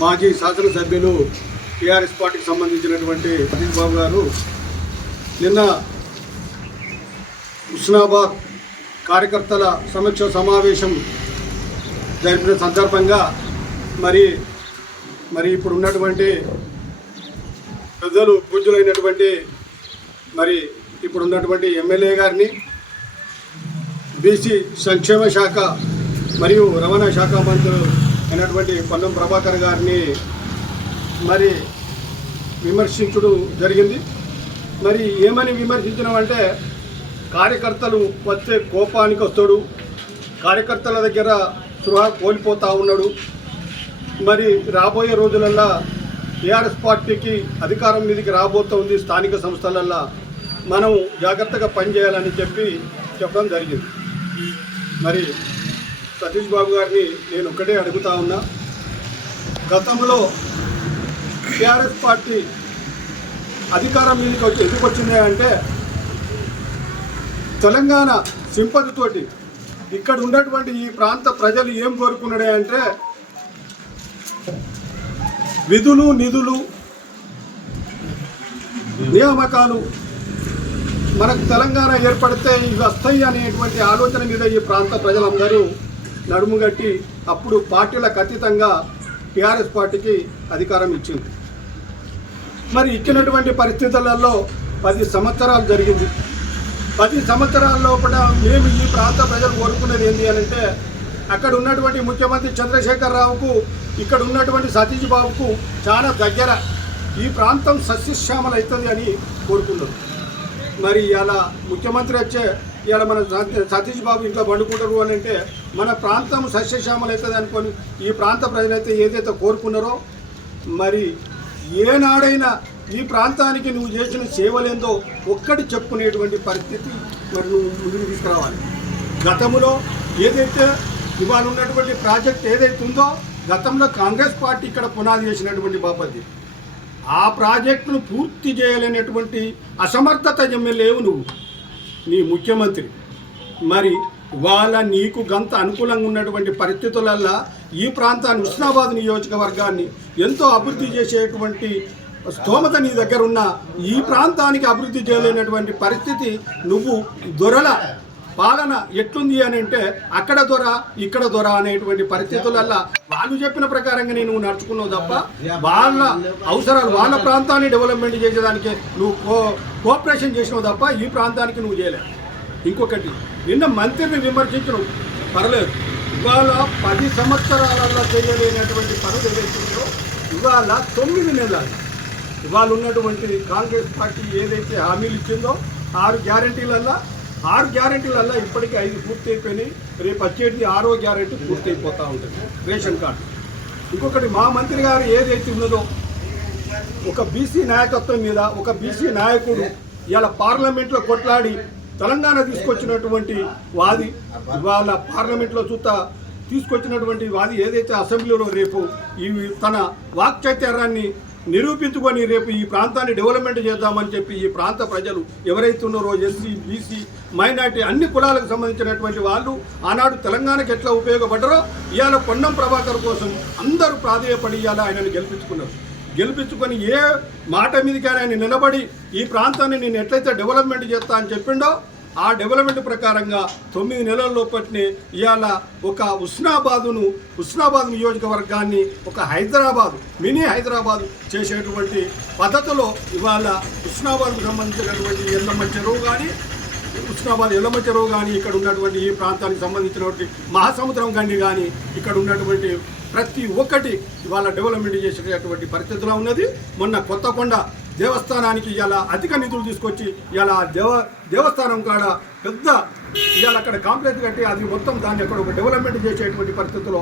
మాజీ శాసనసభ్యులు టీఆర్ఎస్ పార్టీకి సంబంధించినటువంటి సతీష్ బాబు గారు నిన్న హుస్నాబాద్ కార్యకర్తల సమీక్ష సమావేశం జరిపిన సందర్భంగా మరి ఇప్పుడు ఉన్నటువంటి పెద్దలు పూజ్యులైనటువంటి మరి ఇప్పుడు ఉన్నటువంటి ఎమ్మెల్యే గారిని బీసీ సంక్షేమ శాఖ మరియు రవాణా శాఖ మంత్రులు అయినటువంటి పొన్నం ప్రభాకర్ గారిని మరి విమర్శించడం జరిగింది. మరి ఏమని విమర్శించడం కార్యకర్తలు వచ్చే కోపానికి వస్తాడు, కార్యకర్తల దగ్గర స్పృహ కోల్పోతూ ఉన్నాడు. మరి రాబోయే రోజులల్లో టీఆర్ఎస్ పార్టీకి అధికారం మీదకి రాబోతుంది, స్థానిక సంస్థలల్లో మనం జాగ్రత్తగా పనిచేయాలని చెప్పడం జరిగింది. మరి సతీష్ బాబు గారిని నేను ఒక్కటే అడుగుతా ఉన్నా, గతంలో టీఆర్ఎస్ పార్టీ అధికారం మీదకి ఎందుకు వచ్చిందంటే తెలంగాణ సింపతితోటి ఇక్కడ ఉన్నటువంటి ఈ ప్రాంత ప్రజలు ఏం కోరుకున్నాడే విధులు నిధులు నియామకాలు మనకు తెలంగాణ ఏర్పడితే ఇవి వస్తాయి అనేటువంటి ఆలోచన మీద ఈ ప్రాంత ప్రజలందరూ నడుముగట్టి అప్పుడు పార్టీలకు అతీతంగా టీఆర్ఎస్ పార్టీకి అధికారం ఇచ్చింది. మరి ఇచ్చినటువంటి పరిస్థితులలో 10 సంవత్సరాలు జరిగింది. 10 సంవత్సరాల లోపల మేము ఈ ప్రాంత ప్రజలు కోరుకునేది ఏంటి అంటే అక్కడ ఉన్నటువంటి ముఖ్యమంత్రి చంద్రశేఖరరావుకు ఇక్కడ ఉన్నటువంటి సతీష్ బాబుకు చాలా దగ్గర, ఈ ప్రాంతం సస్యశ్యామల అవుతుంది అని కోరుకున్నారు. మరి ఇలా ముఖ్యమంత్రి ఇవాళ మన సతీష్ బాబు ఇంట్లో పండుకుంటారు అంటే మన ప్రాంతం సస్యశ్యామల అవుతుంది అనుకొని ఈ ప్రాంత ప్రజలైతే ఏదైతే కోరుకున్నారో మరి ఏనాడైనా ఈ ప్రాంతానికి నువ్వు చేసిన సేవలేందో ఒక్కటి చెప్పుకునేటువంటి పరిస్థితి మరి నువ్వు ముందుకు తీసుకురావాలి. గతంలో ఏదైతే ఇవాళ ఉన్నటువంటి ప్రాజెక్ట్ ఏదైతే ఉందో గతంలో కాంగ్రెస్ పార్టీ ఇక్కడ పునాది చేసినటువంటి బాపతి, ఆ ప్రాజెక్టును పూర్తి చేయలేనటువంటి అసమర్థత ఎమ్మెల్యేవు నువ్వు, నీ ముఖ్యమంత్రి. మరి ఇవాళ నీకు గంత అనుకూలంగా ఉన్నటువంటి పరిస్థితులల్లో ఈ ప్రాంతాన్ని హుస్నాబాద్ నియోజకవర్గాన్ని ఎంతో అభివృద్ధి చేసేటువంటి స్తోమత నీ దగ్గర ఉన్న ఈ ప్రాంతానికి అభివృద్ధి చేయలేనటువంటి పరిస్థితి నువ్వు దొరల పాలన ఎట్లుంది అని అంటే అక్కడ దొర ఇక్కడ దొర అనేటువంటి పరిస్థితులల్లో వాళ్ళు చెప్పిన ప్రకారంగా నువ్వు నడుచుకున్నావు తప్ప వాళ్ళ అవసరాలు వాళ్ళ ప్రాంతాన్ని డెవలప్మెంట్ చేసేదానికి నువ్వు కోఆపరేషన్ చేసినావు తప్ప ఈ ప్రాంతానికి నువ్వు చేయలేవు. ఇంకొకటి నిన్న మంత్రిని విమర్శించడం పర్లేదు, ఇవాళ 10 సంవత్సరాలలో చేయలేనటువంటి పనులు ఏదైతుందో ఇవాళ 9 నెలలు ఇవాళ ఉన్నటువంటి కాంగ్రెస్ పార్టీ ఏదైతే హామీలు ఇచ్చిందో 6 గ్యారెంటీలల్లో ఇప్పటికీ 5 పూర్తి అయిపోయినాయి. రేపు వచ్చేది 6వ గ్యారెంటీ పూర్తి అయిపోతూ ఉంటుంది, రేషన్ కార్డు. ఇంకొకటి మా మంత్రి గారు ఏదైతే ఉన్నదో ఒక బీసీ నాయకత్వం మీద ఒక బీసీ నాయకుడు ఇలా పార్లమెంట్లో కొట్లాడి తెలంగాణ తీసుకొచ్చినటువంటి వాది, ఇవాళ పార్లమెంట్లో చూత తీసుకొచ్చినటువంటి వాది ఏదైతే అసెంబ్లీలో రేపు ఈ తన వాక్చాతుర్యాన్ని నిరూపించుకొని రేపు ఈ ప్రాంతాన్ని డెవలప్మెంట్ చేద్దామని చెప్పి ఈ ప్రాంత ప్రజలు ఎవరైతే ఉన్నారో ఎస్సీ బీసీ మైనార్టీ అన్ని కులాలకు సంబంధించినటువంటి వాళ్ళు ఆనాడు తెలంగాణకి ఎట్లా ఉపయోగపడ్డారో ఇవాళ పొన్నం ప్రభాకర్ కోసం అందరూ ప్రాధేయపడి ఇవాళ ఆయనను గెలిపించుకొని ఏ మాట మీదకైనా ఆయన నిలబడి ఈ ప్రాంతాన్ని నేను ఎట్లయితే డెవలప్మెంట్ చేస్తా అని చెప్పిండో ఆ డెవలప్మెంట్ ప్రకారంగా 9 నెలల లోపట్నే ఇవాళ ఒక హుస్నాబాద్ నియోజకవర్గాన్ని ఒక మినీ హైదరాబాద్ చేసేటువంటి పద్ధతిలో ఇవాళ హుస్నాబాద్కు సంబంధించినటువంటి ఎల్లమ్మ చెరువు కానీ ఇక్కడ ఉన్నటువంటి ఈ ప్రాంతానికి సంబంధించినటువంటి మహాసముద్రం గండి కానీ ఇక్కడ ఉన్నటువంటి ప్రతి ఒక్కటి ఇవాళ డెవలప్మెంట్ చేసేటటువంటి పరిస్థితిలో ఉన్నది. మొన్న కొత్తకొండ దేవస్థానానికి ఇలా అధిక నిధులు తీసుకొచ్చి ఇలా దేవస్థానం కాడ పెద్ద ఇవాళ అక్కడ కాంప్లెక్స్ కట్టి అది మొత్తం దాన్ని అక్కడ ఒక డెవలప్మెంట్ చేసేటువంటి పరిస్థితిలో